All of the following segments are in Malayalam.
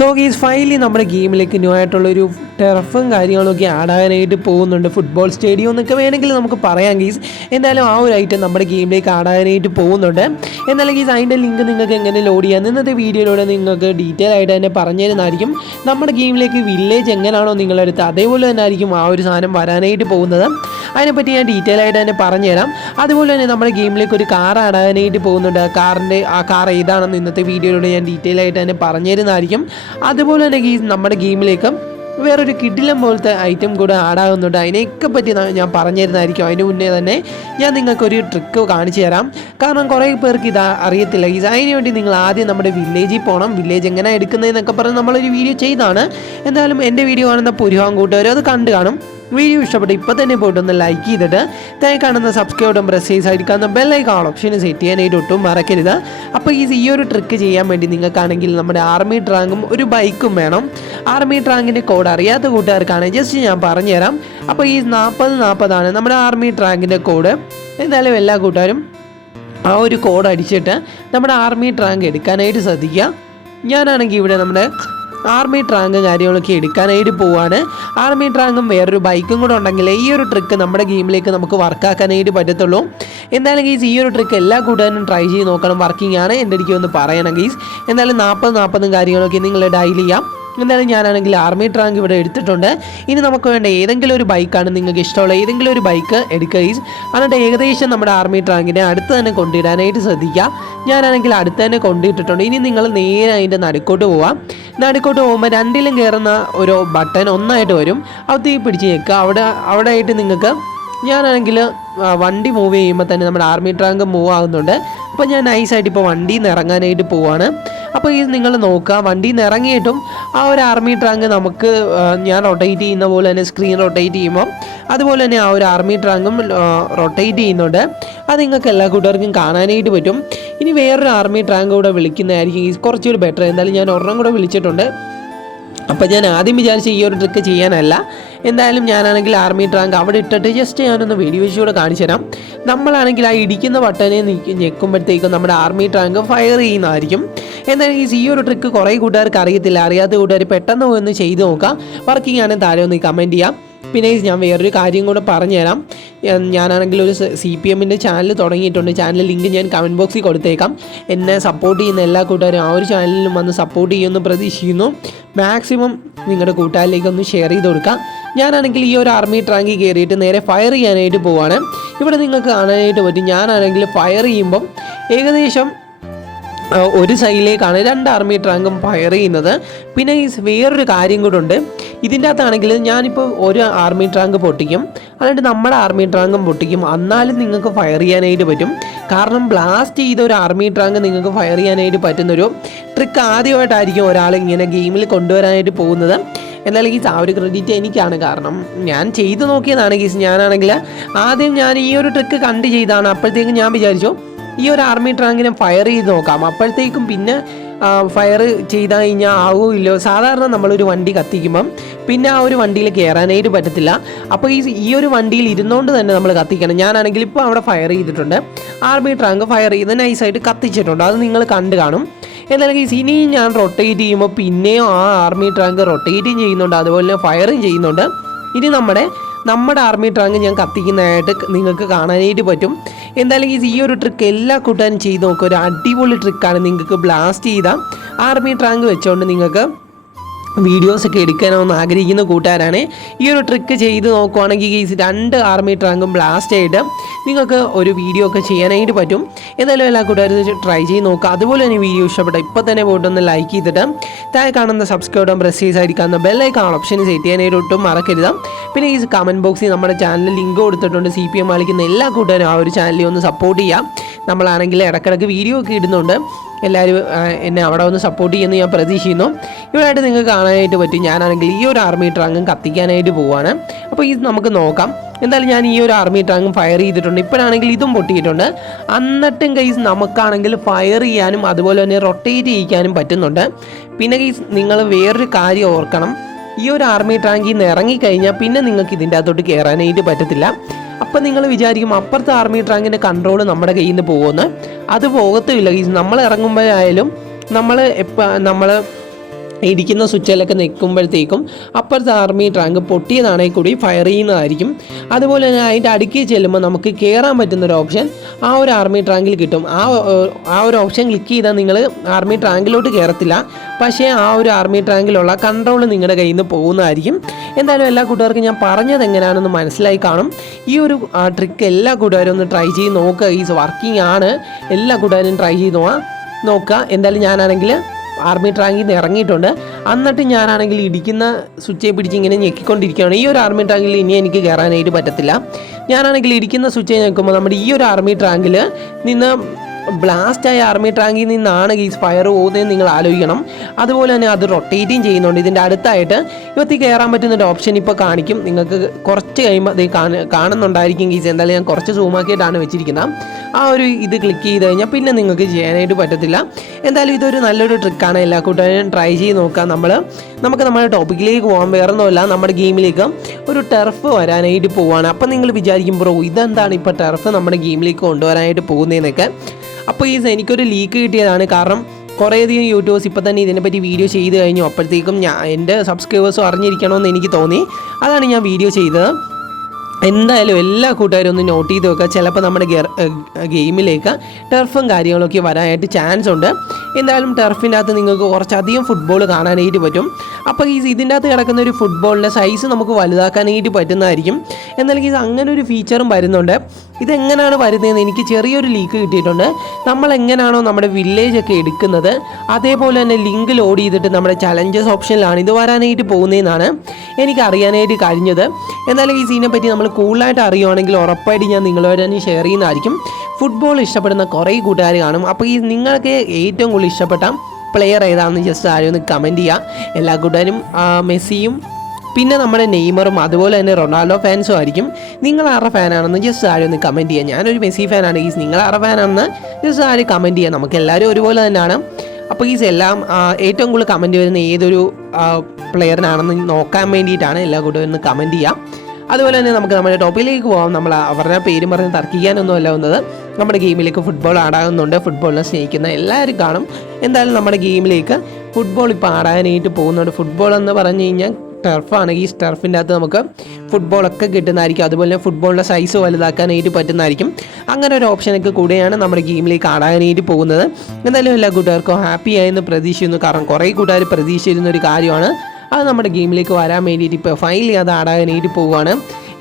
സോ ഗീസ് ഫൈനലി നമ്മുടെ ഗെയിമിലേക്ക് ന്യൂ ആയിട്ടുള്ളൊരു ടെർഫും കാര്യങ്ങളൊക്കെ ആഡ് ആകാനായിട്ട് പോകുന്നുണ്ട്. ഫുട്ബോൾ സ്റ്റേഡിയം എന്നൊക്കെ വേണമെങ്കിൽ നമുക്ക് പറയാം ഗീസ്. എന്തായാലും ആ ഒരു ഐറ്റം നമ്മുടെ ഗെയിമിലേക്ക് ആഡ് ആകാനായിട്ട് പോകുന്നുണ്ട്. എന്നാലും ഗീസ് അതിൻ്റെ ലിങ്ക് നിങ്ങൾക്ക് എങ്ങനെ ലോഡ് ചെയ്യാം ഇന്നത്തെ വീഡിയോയിലൂടെ നിങ്ങൾക്ക് ഡീറ്റെയിൽ ആയിട്ട് തന്നെ പറഞ്ഞു തരുന്നതായിരിക്കും. നമ്മുടെ ഗെയിമിലേക്ക് വില്ലേജ് എങ്ങനെയാണോ നിങ്ങളെടുത്ത് അതേപോലെ തന്നെ ആയിരിക്കും ആ ഒരു സാധനം വരാനായിട്ട് പോകുന്നത്. അതിനെപ്പറ്റി ഞാൻ ഡീറ്റെയിൽ ആയിട്ട് തന്നെ പറഞ്ഞുതരാം. അതുപോലെ തന്നെ നമ്മുടെ ഗെയിമിലേക്ക് ഒരു കാർ ആഡ് ആകാനായിട്ട് പോകുന്നുണ്ട്. ആ കാർ ഏതാണെന്ന് ഇന്നത്തെ വീഡിയോയിലൂടെ ഞാൻ ഡീറ്റെയിൽ ആയിട്ട് തന്നെ പറഞ്ഞു തരുന്നതായിരിക്കും. അതുപോലെ തന്നെ നമ്മുടെ ഗെയിമിലേക്ക് വേറൊരു കിടിലം പോലത്തെ ഐറ്റം കൂടെ ആഡാകുന്നുണ്ട്. അതിനെയൊക്കെ പറ്റി ഞാൻ പറഞ്ഞു തരുന്നതായിരിക്കും. അതിന് മുന്നേ തന്നെ ഞാൻ നിങ്ങൾക്കൊരു ട്രിക്ക് കാണിച്ചു തരാം. കാരണം കുറേ പേർക്ക് ഇത് അറിയത്തില്ല. അതിന് വേണ്ടി നിങ്ങൾ ആദ്യം നമ്മുടെ വില്ലേജിൽ പോകണം. വില്ലേജ് എങ്ങനെ എടുക്കുന്നതെന്നൊക്കെ പറഞ്ഞ് നമ്മളൊരു വീഡിയോ ചെയ്താണ്. എന്തായാലും എൻ്റെ വീഡിയോ കാണുന്ന പുരുവാൻ കൂട്ടുകാരും അത് കണ്ടു കാണും. വീഡിയോ ഇഷ്ടപ്പെട്ട് ഇപ്പോൾ തന്നെ പോയിട്ടൊന്ന് ലൈക്ക് ചെയ്തിട്ട് താഴെ കാണുന്ന സബ്സ്ക്രൈബ് പ്രസ് ചെയ്ത് സൈഡിൽ ബെല്ലൈക്കൺ ഓപ്ഷൻ സെറ്റ് ചെയ്യാനായിട്ട് ഒട്ടും മറക്കരുത്. അപ്പോൾ ഈ ഒരു ട്രിക്ക് ചെയ്യാൻ വേണ്ടി നിങ്ങൾക്കാണെങ്കിൽ നമ്മുടെ ആർമി ട്രാങ്കും ഒരു ബൈക്കും വേണം. ആർമി ട്രാങ്കിൻ്റെ കോഡ് അറിയാത്ത കൂട്ടുകാർക്കാണ് ജസ്റ്റ് ഞാൻ പറഞ്ഞുതരാം. അപ്പോൾ ഈ 4040 നമ്മുടെ ആർമി ട്രാങ്കിൻ്റെ കോഡ്. എന്തായാലും എല്ലാ കൂട്ടുകാരും ആ ഒരു കോഡ് അടിച്ചിട്ട് നമ്മുടെ ആർമി ട്രാങ്ക് എടുക്കാനായിട്ട് ശ്രദ്ധിക്കുക. ഞാനാണെങ്കിൽ ഇവിടെ നമ്മുടെ ആർമി ട്രാങ്കും കാര്യങ്ങളൊക്കെ എടുക്കാനായിട്ട് പോവാണ്. ആർമി ട്രാങ്കും വേറൊരു ബൈക്കും കൂടെ ഉണ്ടെങ്കിൽ ഈ ഒരു ട്രിക്ക് നമ്മുടെ ഗെയിമിലേക്ക് നമുക്ക് വർക്കാക്കാനായിട്ട് പറ്റത്തുള്ളൂ. എന്തായാലും ഗീസ് ഈ ഒരു ട്രിക്ക് എല്ലാ കൂട്ടുകാരും ട്രൈ ചെയ്ത് നോക്കണം. വർക്കിംഗ് ആണ് എൻ്റെ അടുത്ത് ഒന്ന് പറയണം ഗീസ്. എന്തായാലും 40 കാര്യങ്ങളൊക്കെ നിങ്ങൾ ഡയൽ ചെയ്യാം. എന്തായാലും ഞാനാണെങ്കിൽ ആർമി ട്രാങ്ക് ഇവിടെ എടുത്തിട്ടുണ്ട്. ഇനി നമുക്ക് വേണ്ട ഏതെങ്കിലും ഒരു ബൈക്കാണ് നിങ്ങൾക്ക് ഇഷ്ടമുള്ള ഏതെങ്കിലും ഒരു ബൈക്ക് എടുക്കുക ഗീസ്. എന്നിട്ട് ഏകദേശം നമ്മുടെ ആർമി ട്രാങ്കിനെ അടുത്ത് തന്നെ കൊണ്ടിടാനായിട്ട് ശ്രദ്ധിക്കുക. ഞാനാണെങ്കിൽ അടുത്ത് തന്നെ കൊണ്ടിട്ടിട്ടുണ്ട്. ഇനി നിങ്ങൾ നേരെ അതിൻ്റെ നടുക്കോട്ട് പോവാം. നടുക്കോട്ട് പോകുമ്പോൾ രണ്ടിലും കയറുന്ന ഒരു ബട്ടൺ ഒന്നായിട്ട് വരും. അത് തീ പിടിച്ച് നിൽക്കുക. അവിടെ ആയിട്ട് നിങ്ങൾക്ക് ഞാനാണെങ്കിൽ വണ്ടി മൂവ് ചെയ്യുമ്പോൾ തന്നെ നമ്മുടെ ആർമി ട്രാങ്ക് മൂവ് ആകുന്നുണ്ട്. അപ്പോൾ ഞാൻ നൈസായിട്ട് ഇപ്പോൾ വണ്ടിയിൽ നിന്ന് ഇറങ്ങാനായിട്ട് പോവാണ്. അപ്പോൾ ഇത് നിങ്ങൾ നോക്കുക, വണ്ടിയിൽ നിന്ന് ഇറങ്ങിയിട്ടും ആ ഒരു ആർമി ട്രാങ്ക് നമുക്ക് ഞാൻ റൊട്ടേറ്റ് ചെയ്യുന്ന പോലെ തന്നെ സ്ക്രീൻ റൊട്ടേറ്റ് ചെയ്യുമ്പോൾ അതുപോലെ തന്നെ ആ ഒരു ആർമി ട്രാങ്കും റൊട്ടേറ്റ് ചെയ്യുന്നുണ്ട്. അത് നിങ്ങൾക്ക് എല്ലാ കൂട്ടുകാർക്കും കാണാനായിട്ട് പറ്റും. ഇനി വേറൊരു ആർമി ട്രാങ്ക് കൂടെ വിളിക്കുന്നതായിരിക്കും കുറച്ചുകൂടി ബെറ്റർ. എന്തായാലും ഞാൻ ഒരെണ്ണം കൂടെ വിളിച്ചിട്ടുണ്ട്. അപ്പോൾ ഞാൻ ആദ്യം വിചാരിച്ച ഈ ഒരു ട്രിക്ക് ചെയ്യാനല്ല. എന്തായാലും ഞാനാണെങ്കിൽ ആർമി ട്രാങ്ക് അവിടെ ഇട്ടിട്ട് ജസ്റ്റ് ഞാനൊന്ന് വെടിവെച്ചുകൂടെ കാണിച്ചു തരാം. നമ്മളാണെങ്കിൽ ആ ഇടിക്കുന്ന ബട്ടനെ ഞെക്കുമ്പോഴത്തേക്കും നമ്മുടെ ആർമി ട്രാങ്ക് ഫയർ ചെയ്യുന്നതായിരിക്കും. എന്തായാലും ഈ ഒരു ട്രിക്ക് കുറേ കൂട്ടുകാർക്ക് അറിയത്തില്ല. അറിയാത്ത കൂട്ടുകാർ പെട്ടെന്ന് ഒന്ന് ചെയ്ത് നോക്കാം. വർക്കിംഗ് ആണെങ്കിൽ താഴെ ഒന്ന് കമൻറ്റ് ചെയ്യാം. പിന്നെ ഞാൻ വേറൊരു കാര്യം കൂടെ പറഞ്ഞുതരാം. ഞാനാണെങ്കിൽ ഒരു CPMൻ്റെ ചാനൽ തുടങ്ങിയിട്ടുണ്ട്. ചാനൽ ലിങ്ക് ഞാൻ കമൻറ്റ് ബോക്സിൽ കൊടുത്തേക്കാം. എന്നെ സപ്പോർട്ട് ചെയ്യുന്ന എല്ലാ കൂട്ടുകാരും ആ ഒരു ചാനലിലും വന്ന് സപ്പോർട്ട് ചെയ്യുമെന്ന് പ്രതീക്ഷിക്കുന്നു. മാക്സിമം നിങ്ങളുടെ കൂട്ടുകാരിലേക്കൊന്ന് ഷെയർ ചെയ്ത് കൊടുക്കാം. ഞാനാണെങ്കിൽ ഈ ഒരു ആർമി ട്രാങ്കിൽ കയറിയിട്ട് നേരെ ഫയർ ചെയ്യാനായിട്ട് പോവാണ്. ഇവിടെ നിങ്ങൾക്ക് കാണാനായിട്ട് പറ്റും. ഞാനാണെങ്കിൽ ഫയർ ചെയ്യുമ്പം ഏകദേശം ഒരു സൈഡിലേക്കാണ് 2 ആർമി ട്രാങ്കും ഫയർ ചെയ്യുന്നത്. പിന്നെ വേറൊരു കാര്യം കൂടെ ഉണ്ട്. ഇതിൻ്റെ അകത്താണെങ്കിൽ ഞാനിപ്പോൾ ഒരു ആർമി ട്രാങ്ക് പൊട്ടിക്കും, അതുകൊണ്ട് നമ്മുടെ ആർമി ട്രാങ്കും പൊട്ടിക്കും. എന്നാലും നിങ്ങൾക്ക് ഫയർ ചെയ്യാനായിട്ട് പറ്റും. കാരണം ബ്ലാസ്റ്റ് ചെയ്ത ഒരു ആർമി ട്രാങ്ക് നിങ്ങൾക്ക് ഫയർ ചെയ്യാനായിട്ട് പറ്റുന്നൊരു ട്രിക്ക് ആദ്യമായിട്ടായിരിക്കും ഒരാൾ ഇങ്ങനെ ഗെയിമിൽ കൊണ്ടുവരാനായിട്ട് പോകുന്നത്. എന്നാലും ഗീസ് ആ ഒരു ക്രെഡിറ്റ് എനിക്കാണ്. കാരണം ഞാൻ ചെയ്തു നോക്കിയതാണ് ഗീസ്. ഞാനാണെങ്കിൽ ആദ്യം ഞാൻ ഈ ഒരു ട്രിക്ക് കണ്ട് ചെയ്താണ്. അപ്പോഴത്തേക്കും ഞാൻ വിചാരിച്ചു ഈ ഒരു ആർമി ട്രാങ്കിനെ ഫയർ ചെയ്ത് നോക്കാം. അപ്പോഴത്തേക്കും പിന്നെ ഫയർ ചെയ്ത് കഴിഞ്ഞാൽ ആവുമല്ലോ. സാധാരണ നമ്മളൊരു വണ്ടി കത്തിക്കുമ്പം പിന്നെ ആ ഒരു വണ്ടിയിൽ കയറാനായിട്ട് പറ്റത്തില്ല. അപ്പോൾ ഈ ഒരു വണ്ടിയിൽ ഇരുന്നുകൊണ്ട് തന്നെ നമ്മൾ കത്തിക്കണം. ഞാനാണെങ്കിൽ ഇപ്പോൾ അവിടെ ഫയർ ചെയ്തിട്ടുണ്ട്. ആർമി ട്രാങ്ക് ഫയർ ചെയ്ത് നൈസായിട്ട് കത്തിച്ചിട്ടുണ്ട്. അത് നിങ്ങൾ കണ്ടു കാണും. എന്നാലും ഇനിയും ഞാൻ റൊട്ടേറ്റ് ചെയ്യുമ്പോൾ പിന്നെയും ആ ആർമി ട്രാങ്ക് റൊട്ടേറ്റും ചെയ്യുന്നുണ്ട്, അതുപോലെ തന്നെ ഫയറും ചെയ്യുന്നുണ്ട്. ഇനി നമ്മുടെ ആർമി ട്രാങ്ക് ഞാൻ കത്തിക്കുന്നതായിട്ട് നിങ്ങൾക്ക് കാണാനായിട്ട് പറ്റും. എന്തായാലും ഈ ഒരു ട്രിക്ക് എല്ലാ കൂട്ടാനും ചെയ്ത് നോക്കുക. ഒരു അടിപൊളി ട്രിക്കാണ്. നിങ്ങൾക്ക് ബ്ലാസ്റ്റ് ചെയ്ത ആർമി ട്രാങ്ക് വെച്ചുകൊണ്ട് നിങ്ങൾക്ക് വീഡിയോസൊക്കെ എടുക്കാനൊന്ന് ആഗ്രഹിക്കുന്ന കൂട്ടുകാരാണ് ഈ ഒരു ട്രിക്ക് ചെയ്ത് നോക്കുവാണെങ്കിൽ ഈ 2 ആർമി ട്രാങ്കും ബ്ലാസ്റ്റ് ആയിട്ട് നിങ്ങൾക്ക് ഒരു വീഡിയോ ഒക്കെ ചെയ്യാനായിട്ട് പറ്റും. എന്തായാലും എല്ലാ കൂട്ടുകാരും ട്രൈ ചെയ്ത് നോക്കുക. അതുപോലെ തന്നെ വീഡിയോ ഇഷ്ടപ്പെട്ട ഇപ്പോൾ തന്നെ പോയിട്ടൊന്ന് ലൈക്ക് ചെയ്തിട്ട് താഴെ കാണുന്ന സബ്സ്ക്രൈബ് പ്രസ് ചെയ്ത് അടിക്കാവുന്ന ബെല്ലൈക്കൺ ഓപ്ഷൻ സെറ്റ് ചെയ്യാനായിട്ട് ഒട്ടും മറക്കരുത്. പിന്നെ ഈ കമൻറ്റ് ബോക്സിൽ നമ്മുടെ ചാനലിൽ ലിങ്ക് കൊടുത്തിട്ടുണ്ട്. CPM കളിക്കുന്ന എല്ലാ കൂട്ടുകാരും ആ ഒരു ചാനലിൽ ഒന്ന് സപ്പോർട്ട് ചെയ്യാം. നമ്മളാണെങ്കിൽ ഇടയ്ക്കിടയ്ക്ക് വീഡിയോ ഒക്കെ ഇടുന്നുണ്ട്. എല്ലാവരും എന്നെ അവിടെ ഒന്ന് സപ്പോർട്ട് ചെയ്യുമെന്ന് ഞാൻ പ്രതീക്ഷിക്കുന്നു. ഇവിടെയായിട്ട് നിങ്ങൾക്ക് കാണാനായിട്ട് പറ്റും. ഞാനാണെങ്കിൽ ഈ ഒരു ആർമി ട്രാങ്കും കത്തിക്കാനായിട്ട് പോവുകയാണ്. അപ്പോൾ ഇത് നമുക്ക് നോക്കാം. എന്തായാലും ഞാൻ ഈ ഒരു ആർമി ട്രാങ്കും ഫയർ ചെയ്തിട്ടുണ്ട്. ഇപ്പോഴാണെങ്കിൽ ഇതും പൊട്ടിയിട്ടുണ്ട്. എന്നിട്ടും ഗൈസ് നമുക്കാണെങ്കിൽ ഫയർ ചെയ്യാനും അതുപോലെ തന്നെ റൊട്ടേറ്റ് ചെയ്യിക്കാനും പറ്റുന്നുണ്ട്. പിന്നെ ഗൈസ് നിങ്ങൾ വേറൊരു കാര്യം ഓർക്കണം. ഈ ഒരു ആർമി ട്രാങ്കിൽ നിന്ന് ഇറങ്ങിക്കഴിഞ്ഞാൽ പിന്നെ നിങ്ങൾക്ക് ഇതിൻ്റെ അകത്തോട്ട് കയറാനായിട്ട് പറ്റത്തില്ല. അപ്പം നിങ്ങൾ വിചാരിക്കും അപ്പുറത്തെ ആർമി ട്രാങ്കിൻ്റെ കൺട്രോൾ നമ്മുടെ കയ്യിൽ നിന്ന് പോകുമെന്ന്. അത് പോകത്തുമില്ല. നമ്മൾ ഇറങ്ങുമ്പോഴായാലും നമ്മൾ ഇടിക്കുന്ന സ്വിച്ചിലൊക്കെ നിൽക്കുമ്പോഴത്തേക്കും അപ്പുറത്തെ ആർമി ടാങ്ക് പൊട്ടിയതാണെങ്കിൽ കൂടി ഫയർ ചെയ്യുന്നതായിരിക്കും. അതുപോലെ തന്നെ അതിൻ്റെ അടുക്കി ചെല്ലുമ്പോൾ നമുക്ക് കയറാൻ പറ്റുന്നൊരു ഓപ്ഷൻ ആ ഒരു ആർമി ടാങ്കിൽ കിട്ടും. ആ ഒരു ഓപ്ഷൻ ക്ലിക്ക് ചെയ്താൽ നിങ്ങൾ ആർമി ടാങ്കിലോട്ട് കയറത്തില്ല, പക്ഷേ ആ ഒരു ആർമി ടാങ്കിലുള്ള കൺട്രോൾ നിങ്ങളുടെ കയ്യിൽ നിന്ന് പോകുന്നതായിരിക്കും. എന്തായാലും എല്ലാ കൂട്ടുകാർക്കും ഞാൻ പറഞ്ഞത് എങ്ങനെയാണെന്ന് മനസ്സിലായി കാണും. ഈ ഒരു ട്രിക്ക് എല്ലാ കൂട്ടുകാരും ഒന്ന് ട്രൈ ചെയ്ത് നോക്കുക. ഈസ് വർക്കിംഗ് ആണ്. എല്ലാ കൂട്ടുകാരും ട്രൈ ചെയ്ത് നോക്കുക. എന്തായാലും ഞാനാണെങ്കിൽ ആർമി ടാങ്കിൽ നിന്ന് ഇറങ്ങിയിട്ടുണ്ട്. എന്നിട്ട് ഞാനാണെങ്കിൽ ഇടിക്കുന്ന സ്വിച്ചെ പിടിച്ച് ഇങ്ങനെ ഞെക്കിക്കൊണ്ടിരിക്കുകയാണ്. ഈ ഒരു ആർമി ടാങ്കിൽ ഇനി എനിക്ക് കയറാനായിട്ട് പറ്റത്തില്ല. ഞാനാണെങ്കിൽ ഇടിക്കുന്ന സ്വിച്ചെ ഞെക്കുമ്പോൾ നമ്മുടെ ഈ ഒരു ആർമി ടാങ്കിൽ നിന്ന് ബ്ലാസ്റ്റായ ആർമി ടാങ്കിൽ നിന്നാണ് ഈ ഫയർ പോകുന്നതെന്ന് നിങ്ങൾ ആലോചിക്കണം. അതുപോലെ തന്നെ അത് റൊട്ടേറ്റിങ് ചെയ്യുന്നുണ്ട്. ഇതിൻ്റെ അടുത്തായിട്ട് ഇവത്തിൽ കയറാൻ പറ്റുന്നൊരു ഓപ്ഷൻ ഇപ്പോൾ കാണിക്കും. നിങ്ങൾക്ക് കുറച്ച് കഴിയുമ്പോൾ അത് കാണുന്നുണ്ടായിരിക്കും ഗീസ്. എന്തായാലും ഞാൻ കുറച്ച് സൂമാക്കിയിട്ടാണ് വെച്ചിരിക്കുന്നത്. ആ ഒരു ഇത് ക്ലിക്ക് ചെയ്ത് കഴിഞ്ഞാൽ പിന്നെ നിങ്ങൾക്ക് ചെയ്യാനായിട്ട് പറ്റത്തില്ല. എന്തായാലും ഇതൊരു നല്ലൊരു ട്രിക്കാണ്. എല്ലാ കൂട്ടുകാരും ട്രൈ ചെയ്ത് നോക്കാം. നമുക്ക് നമ്മുടെ ടോപ്പിക്കിലേക്ക് പോകാൻ വേറൊന്നുമല്ല, നമ്മുടെ ഗെയിമിലേക്ക് ഒരു ടെർഫ് വരാനായിട്ട് പോവുകയാണ്. അപ്പം നിങ്ങൾ വിചാരിക്കും ബ്രോ ഇതെന്താണ് ഇപ്പോൾ ടെർഫ് നമ്മുടെ ഗെയിമിലേക്ക് കൊണ്ടുവരാനായിട്ട് പോകുന്നതെന്നൊക്കെ. അപ്പോൾ എനിക്കൊരു ലീക്ക് കിട്ടിയതാണ്. കാരണം കുറേയധികം യൂട്യൂബേഴ്സ് ഇപ്പോൾ തന്നെ ഇതിനെപ്പറ്റി വീഡിയോ ചെയ്ത് കഴിഞ്ഞു. അപ്പോഴത്തേക്കും എൻ്റെ സബ്സ്ക്രൈബേഴ്സും അറിഞ്ഞിരിക്കണമെന്ന് എനിക്ക് തോന്നി. അതാണ് ഞാൻ വീഡിയോ ചെയ്തത്. എന്തായാലും എല്ലാ കൂട്ടുകാരും ഒന്ന് നോട്ട് ചെയ്ത് വെക്കുക. ചിലപ്പോൾ നമ്മുടെ ഗെയിമിലേക്ക് ടെർഫും കാര്യങ്ങളൊക്കെ വരാനായിട്ട് ചാൻസ് ഉണ്ട്. എന്തായാലും ടെർഫിൻ്റെ അകത്ത് നിങ്ങൾക്ക് കുറച്ചധികം ഫുട്ബോൾ കാണാനായിട്ട് പറ്റും. അപ്പോൾ ഇതിൻ്റെ അകത്ത് കിടക്കുന്ന ഒരു ഫുട്ബോളിൻ്റെ സൈസ് നമുക്ക് വലുതാക്കാനായിട്ട് പറ്റുന്നതായിരിക്കും. എന്നാലും അങ്ങനെ ഒരു ഫീച്ചറും വരുന്നുണ്ട്. ഇതെങ്ങനെയാണ് വരുന്നതെന്ന് എനിക്ക് ചെറിയൊരു ലീക്ക് കിട്ടിയിട്ടുണ്ട്. നമ്മൾ എങ്ങനെയാണോ നമ്മുടെ വില്ലേജൊക്കെ എടുക്കുന്നത് അതേപോലെ തന്നെ ലിങ്ക് ലോഡ് ചെയ്തിട്ട് നമ്മുടെ ചലഞ്ചസ് ഓപ്ഷനിലാണ് ഇത് വരാനായിട്ട് പോകുന്നതെന്നാണ് എനിക്ക് അറിയാനായിട്ട് കഴിഞ്ഞത്. എന്നാലും ഇതിനെപ്പറ്റി നമ്മൾ കൂടുതലായിട്ട് അറിയുവാണെങ്കിൽ ഉറപ്പായിട്ട് ഞാൻ നിങ്ങളോട് തന്നെ ഷെയർ ചെയ്യുന്നതായിരിക്കും. ഫുട്ബോൾ ഇഷ്ടപ്പെടുന്ന കുറേ കൂട്ടുകാർ കാണും. അപ്പോൾ നിങ്ങൾക്ക് ഏറ്റവും കൂടുതൽ ഇഷ്ടപ്പെട്ട പ്ലെയർ ഏതാണെന്ന് ജസ്റ്റ് ആരും ഒന്ന് കമൻറ്റ് ചെയ്യുക. എല്ലാ കൂട്ടുകാരും മെസ്സിയും പിന്നെ നമ്മുടെ നെയ്മറും അതുപോലെ തന്നെ റൊണാൾഡോ ഫാൻസും ആയിരിക്കും. നിങ്ങൾ ആരുടെ ഫാനാണെന്ന് ജസ്റ്റ് ആരും ഒന്ന് കമൻറ്റ് ചെയ്യുക. ഞാനൊരു മെസ്സി ഫാനാണ്. നിങ്ങൾ ആരുടെ ഫാനാണെന്ന് ജസ്റ്റ് ആരും കമൻറ്റ് ചെയ്യുക. നമുക്ക് എല്ലാവരും ഒരുപോലെ തന്നെയാണ്. അപ്പോൾ എല്ലാം ഏറ്റവും കൂടുതൽ കമൻറ്റ് വരുന്ന ഏതൊരു പ്ലെയറിനാണെന്ന് നോക്കാൻ വേണ്ടിയിട്ടാണ് എല്ലാ കൂട്ടുകാരും കമൻറ്റ് ചെയ്യുക. അതുപോലെ തന്നെ നമുക്ക് നമ്മുടെ ടോപ്പിലേക്ക് പോകാം. നമ്മൾ അവരുടെ പേരും പറഞ്ഞ് തർക്കിക്കാനൊന്നും അല്ല വന്നത്. നമ്മുടെ ഗെയിമിലേക്ക് ഫുട്ബോൾ ആടാകുന്നുണ്ട്. ഫുട്ബോളിനെ സ്നേഹിക്കുന്ന എല്ലാവരും കാണും. എന്തായാലും നമ്മുടെ ഗെയിമിലേക്ക് ഫുട്ബോൾ ഇപ്പോൾ ആടാനായിട്ട് പോകുന്നുണ്ട്. ഫുട്ബോൾ എന്ന് പറഞ്ഞു കഴിഞ്ഞാൽ ടെർഫാണ്. ഈ ടെർഫിൻ്റെ അകത്ത് നമുക്ക് ഫുട്ബോളൊക്കെ കിട്ടുന്നതായിരിക്കും. അതുപോലെ ഫുട്ബോളിൻ്റെ സൈസ് വലുതാക്കാനായിട്ട് പറ്റുന്നതായിരിക്കും. അങ്ങനെ ഒരു ഓപ്ഷനൊക്കെ കൂടെയാണ് നമ്മുടെ ഗെയിമിലേക്ക് ആടാനായിട്ട് പോകുന്നത്. എന്തായാലും എല്ലാ കൂട്ടുകാർക്കും ഹാപ്പി ആയെന്ന് പ്രതീക്ഷിക്കുന്നു. കാരണം കുറേ കൂട്ടുകാർ പ്രതീക്ഷിച്ചിരുന്ന ഒരു കാര്യമാണ്. അത് നമ്മുടെ ഗെയിമിലേക്ക് വരാൻ വേണ്ടിയിട്ട് ഇപ്പോൾ ഫൈനലി അത് ആടാനായിട്ട് പോവുകയാണ്.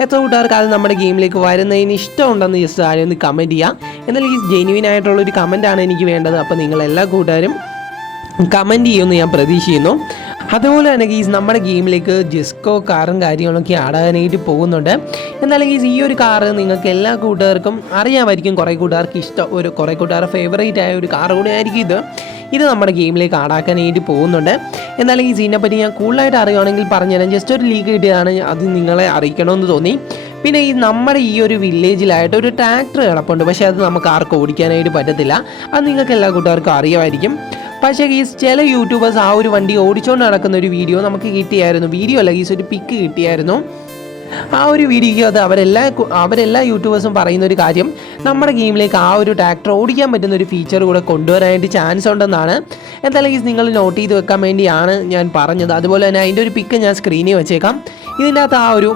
എത്ര കൂട്ടുകാർക്ക് അത് നമ്മുടെ ഗെയിമിലേക്ക് വരുന്നതിന് ഇഷ്ടമുണ്ടെന്ന് ജസ്റ്റ് ആരും ഒന്ന് കമൻറ്റ് ചെയ്യുക. എന്നാലും ജെന്യുവിൻ ആയിട്ടുള്ളൊരു കമൻറ്റാണ് എനിക്ക് വേണ്ടത്. അപ്പോൾ നിങ്ങളെല്ലാ കൂട്ടുകാരും കമൻറ്റ് ചെയ്യുമെന്ന് ഞാൻ പ്രതീക്ഷിക്കുന്നു. അതുപോലെ തന്നെ നമ്മുടെ ഗെയിമിലേക്ക് ജെസ്കോ കാറും കാര്യങ്ങളൊക്കെ ആടാനായിട്ട് പോകുന്നുണ്ട്. എന്നാലും ഈ ഒരു കാറ് നിങ്ങൾക്ക് എല്ലാ കൂട്ടുകാർക്കും അറിയാമായിരിക്കും. കുറേ കൂട്ടുകാർക്ക് കുറേ കൂട്ടുകാരുടെ ഫേവറേറ്റ് ആയ ഒരു കാർ കൂടെ ആയിരിക്കും ഇത് നമ്മുടെ ഗെയിമിലേക്ക് ആടാക്കാനായിട്ട് പോകുന്നുണ്ട്. എന്നാലും ഇതിനെപ്പറ്റി ഞാൻ കൂടുതലായിട്ട് അറിയുകയാണെങ്കിൽ പറഞ്ഞുതരാം. ജസ്റ്റ് ഒരു ലീക്ക് കിട്ടിയതാണ്, അത് നിങ്ങളെ അറിയിക്കണമെന്ന് തോന്നി. പിന്നെ നമ്മുടെ ഈ ഒരു വില്ലേജിലായിട്ട് ഒരു ട്രാക്ടർ കിടപ്പുണ്ട്. പക്ഷേ അത് നമുക്ക് ആർക്കും ഓടിക്കാനായിട്ട് പറ്റത്തില്ല. അത് നിങ്ങൾക്ക് എല്ലാ കൂട്ടുകാർക്കും അറിയുമായിരിക്കും. പക്ഷേ ചില യൂട്യൂബേഴ്സ് ആ ഒരു വണ്ടി ഓടിച്ചുകൊണ്ട് നടക്കുന്ന ഒരു വീഡിയോ നമുക്ക് കിട്ടിയായിരുന്നു. വീഡിയോ അല്ല ഒരു പിക്ക് കിട്ടിയായിരുന്നു. ആ ഒരു വീഡിയോയ്ക്ക് അത് അവരെല്ലാ യൂട്യൂബേഴ്സും പറയുന്ന ഒരു കാര്യം നമ്മുടെ ഗെയിമിലേക്ക് ആ ഒരു ട്രാക്ടർ ഓടിക്കാൻ പറ്റുന്ന ഒരു ഫീച്ചർ കൂടെ കൊണ്ടുവരാനായിട്ട് ചാൻസ് ഉണ്ടെന്നാണ്. എന്തായാലും നിങ്ങൾ നോട്ട് ചെയ്ത് വെക്കാൻ വേണ്ടിയാണ് ഞാൻ പറഞ്ഞത്. അതുപോലെ തന്നെ അതിൻ്റെ ഒരു പിക്ക് ഞാൻ സ്ക്രീനിൽ വെച്ചേക്കാം. ഇതിൻ്റെ അകത്ത് ആ ഒരു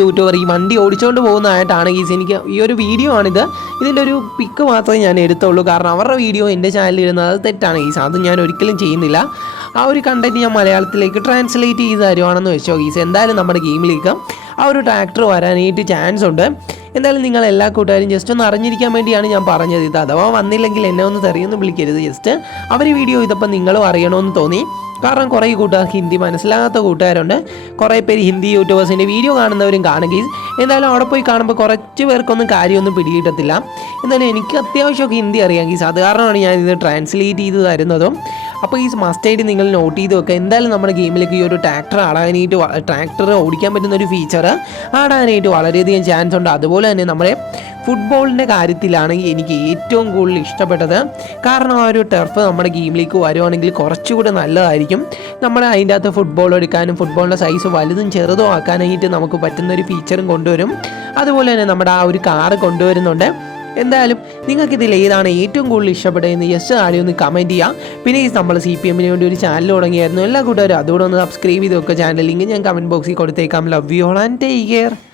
യൂട്യൂബർ ഈ വണ്ടി ഓടിച്ചുകൊണ്ട് പോകുന്നതായിട്ടാണ് എനിക്ക് ഈ ഒരു വീഡിയോ ആണിത്. ഇതിൻ്റെ ഒരു പിക്ക് മാത്രമേ ഞാൻ എടുത്തുള്ളൂ. കാരണം അവരുടെ വീഡിയോ എൻ്റെ ചാനലിൽ ഇടുന്നത് അത് തെറ്റാണ് അത് ഞാൻ ഒരിക്കലും ചെയ്യുന്നില്ല. ആ ഒരു കണ്ടൻറ്റ് ഞാൻ മലയാളത്തിലേക്ക് ട്രാൻസ്ലേറ്റ് ചെയ്ത് തരുവാണെന്ന് വെച്ചോ എന്തായാലും നമ്മുടെ ഗെയിമിലേക്ക് ആ ഒരു ട്രാക്ടർ വരാനായിട്ട് ചാൻസ് ഉണ്ട്. എന്തായാലും നിങ്ങൾ എല്ലാ കൂട്ടുകാരും ജസ്റ്റ് ഒന്ന് അറിഞ്ഞിരിക്കാൻ വേണ്ടിയാണ് ഞാൻ പറഞ്ഞത്. ഇത് അഥവാ വന്നില്ലെങ്കിൽ എന്നെ ഒന്ന് തെറിയൊന്നും വിളിക്കരുത്. ജസ്റ്റ് അവർ വീഡിയോ ഇതപ്പോൾ നിങ്ങളും അറിയണമെന്ന് തോന്നി. കാരണം കുറേ കൂട്ടുകാർക്ക് ഹിന്ദി മനസ്സിലാകാത്ത കൂട്ടുകാരുണ്ട്. കുറേ പേര് ഹിന്ദി യൂട്യൂബേഴ്സിൻ്റെ വീഡിയോ കാണുന്നവരും കാണുകയും എന്തായാലും അവിടെ പോയി കാണുമ്പോൾ കുറച്ച് പേർക്കൊന്നും കാര്യമൊന്നും പിടികിട്ടത്തില്ല. എന്നാലും എനിക്ക് അത്യാവശ്യമൊക്കെ ഹിന്ദി അറിയാം അത് കാരണമാണ് ഞാൻ ഇത് ട്രാൻസ്ലേറ്റ് ചെയ്ത് തരുന്നതും. അപ്പോൾ മസ്റ്റായിട്ട് നിങ്ങൾ നോട്ട് ചെയ്ത് വെക്കുക. എന്തായാലും നമ്മുടെ ഗെയിമിലേക്ക് ഈ ഒരു ട്രാക്ടർ ഓടിക്കാൻ പറ്റുന്ന ഒരു ഫീച്ചർ ആടാനായിട്ട് വളരെയധികം ചാൻസ് ഉണ്ട്. അതുപോലെ തന്നെ നമ്മുടെ ഫുട്ബോളിൻ്റെ കാര്യത്തിലാണെങ്കിൽ എനിക്ക് ഏറ്റവും കൂടുതൽ ഇഷ്ടപ്പെട്ടത് കാരണം ആ ഒരു ടെർഫ് നമ്മുടെ ഗെയിമിലേക്ക് വരുവാണെങ്കിൽ കുറച്ചുകൂടി നല്ലതായിരിക്കും. അതിൻ്റെ അകത്ത് ഫുട്ബോൾ എടുക്കാനും ഫുട്ബോളിൻ്റെ സൈസ് വലുതും ചെറുതും ആക്കാനായിട്ട് നമുക്ക് പറ്റുന്നൊരു ഫീച്ചറും കൊണ്ടുവരും. അതുപോലെ തന്നെ നമ്മുടെ ആ ഒരു കാറ് കൊണ്ടുവരുന്നുണ്ട്. എന്തായാലും നിങ്ങൾക്കിതിൽ ഏതാണ് ഏറ്റവും കൂടുതൽ ഇഷ്ടപ്പെട്ടതെന്ന് ജസ്റ്റ് ആദ്യം ഒന്ന് കമൻറ്റ് ചെയ്യാം. പിന്നെ ഈ നമ്മൾ CPM വേണ്ടി ഒരു ചാനൽ തുടങ്ങിയായിരുന്നു. എല്ലാ കൂട്ടുകാരും അതോടെ ഒന്ന് സബ്സ്ക്രൈബ് ചെയ്ത് വെക്കുക. ചാനൽ ലിങ്ക് ഞാൻ കമൻറ്റ് ബോക്സിൽ കൊടുത്തേക്കാം. Love you all and take care.